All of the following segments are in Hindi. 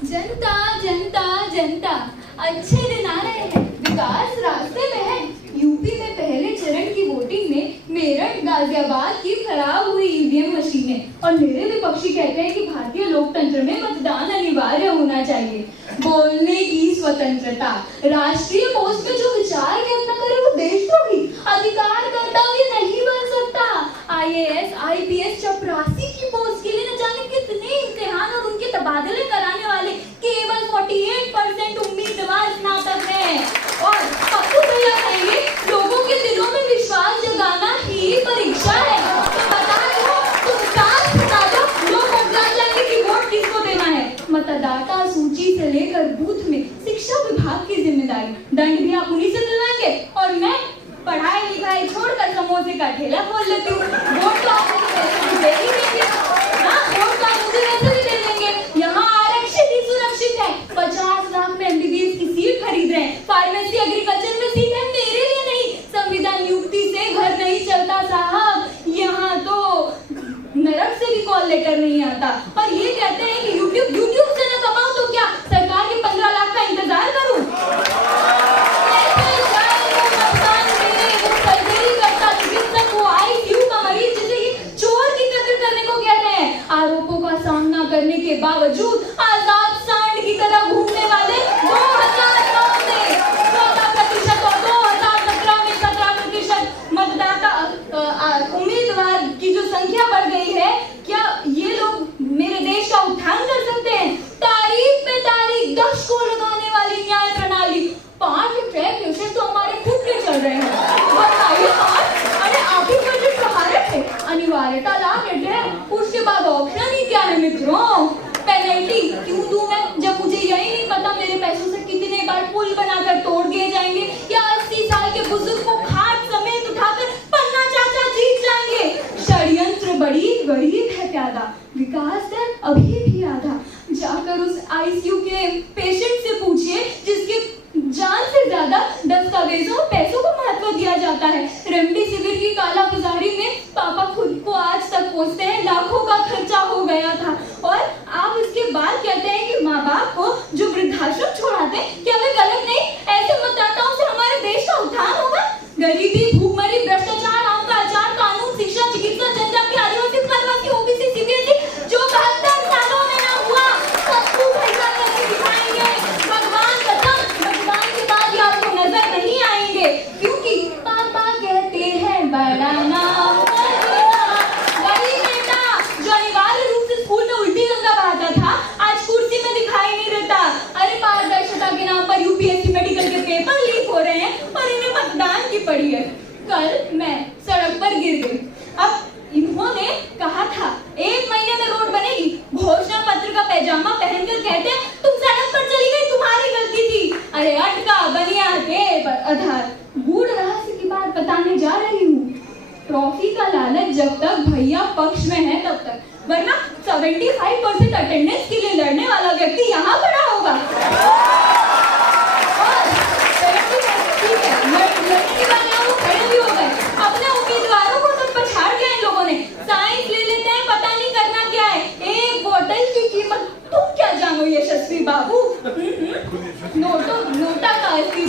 जनता जनता जनता, अच्छे दिन आ रहे हैं, विकास रास्ते में है। यूपी में पहले चरण की वोटिंग में मेरठ गाजियाबाद की खराब हुई ईवीएम मशीनें, और मेरे विपक्षी कहते हैं कि भारतीय लोकतंत्र में मतदान अनिवार्य होना चाहिए। बोलने की स्वतंत्रता, राष्ट्रीय पोस्ट में जो विचार व्यक्त न करे वो देशद्रोही, अधिकार कर्तव्य नहीं बन सकता। IAS IPS चपरासी की पोस्ट के लिए न जाने कितने इम्तिहान और उनके तबादले कराने वाले केवल 48% उम्मीदवार स्नातक हैं। और पप्पू भैया कहेंगे लोगों के दिलों में विश्वास जगाना ही परीक्षा है। तो बता दो, तुम साथ बता दो, लोग अब जान जाएंगे कि वोट किसको देना है। मतदाता सूची से लेकर बूथ में शिक्षा विभाग की जिम्मेदारी, दंड भी आप उन्हीं से दिलवाएंगे, और मैं पढ़ाई लिखाई छोड़कर समोसे का ठेला खोल लेती हूँ। वोट तो आप मुझे वैसे भी दे ही देंगे, हाँ, वोट तो आप मुझे वैसे भी दे देंगे। यहाँ आरक्षित ही सुरक्षित है, 50 लाख में MBBS की सीट खरीद रहे हैं, फार्मेसी एग्रीकल्चर में सीट है, मेरे लिए नहीं। संविधान नियुक्ति से घर नहीं चलता साहब, यहाँ तो नरक से भी कॉल लेकर नहीं आता। और ये कहते हैं कि यूट्यूब से न कमाऊं तो क्या, सरकार के 15 लाख का इंतजार करूं? आरोपों का सामना करने के बावजूद आजाद सांड की तरह घूमने वाले 2009 में 14% और 2017 में 17% मतदाता उम्मीदवार की जो संख्या बढ़ गई है, क्या ये लोग मेरे देश का उत्थान कर सकते हैं? तारीख पे तारीख दशकों लगाने वाली न्याय प्रणाली, 5 ट्रैक केसेस तो हमारे खुद के चल रहे हैं। बताइए अरे आप ही बजट प्रहारक है, अनिवार्यता ला देते हैं, उसके बाद ऑप्शन ही क्या है मित्रों? पेनल्टी क्यों दूं मैं, जब मुझे यही नहीं पता मेरे पैसों से कितने बार पुल बनाकर तोड़ दिए जाएंगे, या 80 साल के बुजुर्ग को खाट समेत उठाकर पन्ना चाचा जीत जाएंगे। षड्यंत्र बड़ी गरीब है प्यादा, विकास दर अभी भी आधा। जाकर उस ICU के पेशेंट से पूछिए जिसके जान से ज्यादा दस्तावेजों और पैसों को महत्व दिया जाता है। रेमडेसिविर की कालाबाजारी में पापा खुद को आज तक कोसते हैं, लाखों का खर्चा हो गया था। और आप इसके बाद कहते हैं कि माँ बाप को जो वृद्धाश्रम छोड़ाते हैं, क्या वे गलत नहीं? ऐसे मतदाताओं से हमारे देश का उत्थान होगा? गरीबी, भूखमरी, भ्रष्टाचार, आम का आचार, कानून, शिक्षा, चिकित्सा, जनजाति, आदिवासी, परवासी, OBC, CBSE जो 72 सालों में ना हुआ, पप्पू भैया करके दिखाएंगे। भगवान कसम, मतदान के बाद ही आपको नजर नहीं आएंगे, क्योंकि पापा कहते हैं बड़ा नाम वही बेटा जो अनिवार्य रूप से स्कूल में उल्टी गंगा बहाता था, आज कुर्सी में दिखाई नहीं देता। अरे पारदर्शिता के नाम पर UPSC मेडिकल के पेपर लीक हो रहे हैं और इन्हें मतदान की पड़ी है। कल मैं सड़क पर गिर गई। अब इन्होंने कहा था 1 महीने में रोड बनेगी, घोषणा पत्र का पैजामा पहनकर कहते हैं तुम सड़क पर चली गई, तुम्हारी गलती थी। अरे अटका बनिया दे आधार, गूढ़ रहस्य की बात बताने जा रही हूँ। ट्रॉफी का लालच जब तक भैया पक्ष में है तब तक, वरना 75% अटेंडेंस के लिए लड़ने वाला व्यक्ति यहाँ खड़ा होगा। और 70% ठीक है, लड़ने वाले वो खड़े भी हो गए। अपने उम्मीदवारों को सब पछाड़ दिया इन लोगों ने। साइंस ले लेते हैं, पता नहीं करना क्या है। एक बोतल की कीमत तुम क्या जानो यशस्वी बाबू? नोटा का 80,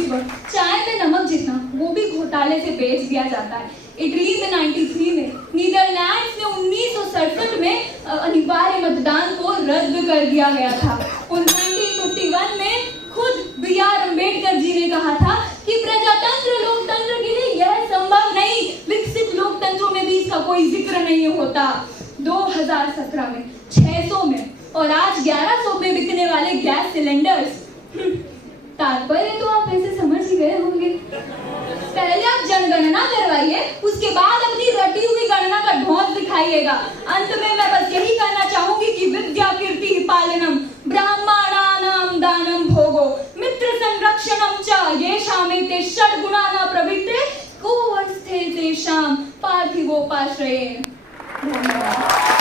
चाय में नमक जितना वो भी घोटाले से बेच दिया जाता है। इटली में 93 में, नीदरलैंड्स में 1967 में अनिवार्य मतदान को रद्द कर दिया गया था। 1951 में खुद BR अम्बेडकर जी ने कहा था कि प्रजातंत्र लोकतंत्र के लिए यह संभव नहीं, विकसित लोकतंत्रों में भी इसका कोई जिक्र नहीं होता। 2017 में 600 में और आज 1100 में बिकने वाले गैस सिलेंडर्स, तात्पर्य तो आप ऐसे समझ ही गए होंगे। पहले आप जनगणना करवाइए, उसके बाद अपनी रटी हुई गणना का ढोंस दिखाइएगा। अंत में मैं बस यही कहना चाहूंगी कि विद्या कीर्ति पालनम ब्राह्मणानां दानम भोगो मित्र संरक्षणम च येषामेते षड्गुणाः प्रवृत्ते को वर्स्ते तेषां पार्थिवोपाश्रये। धन्यवाद।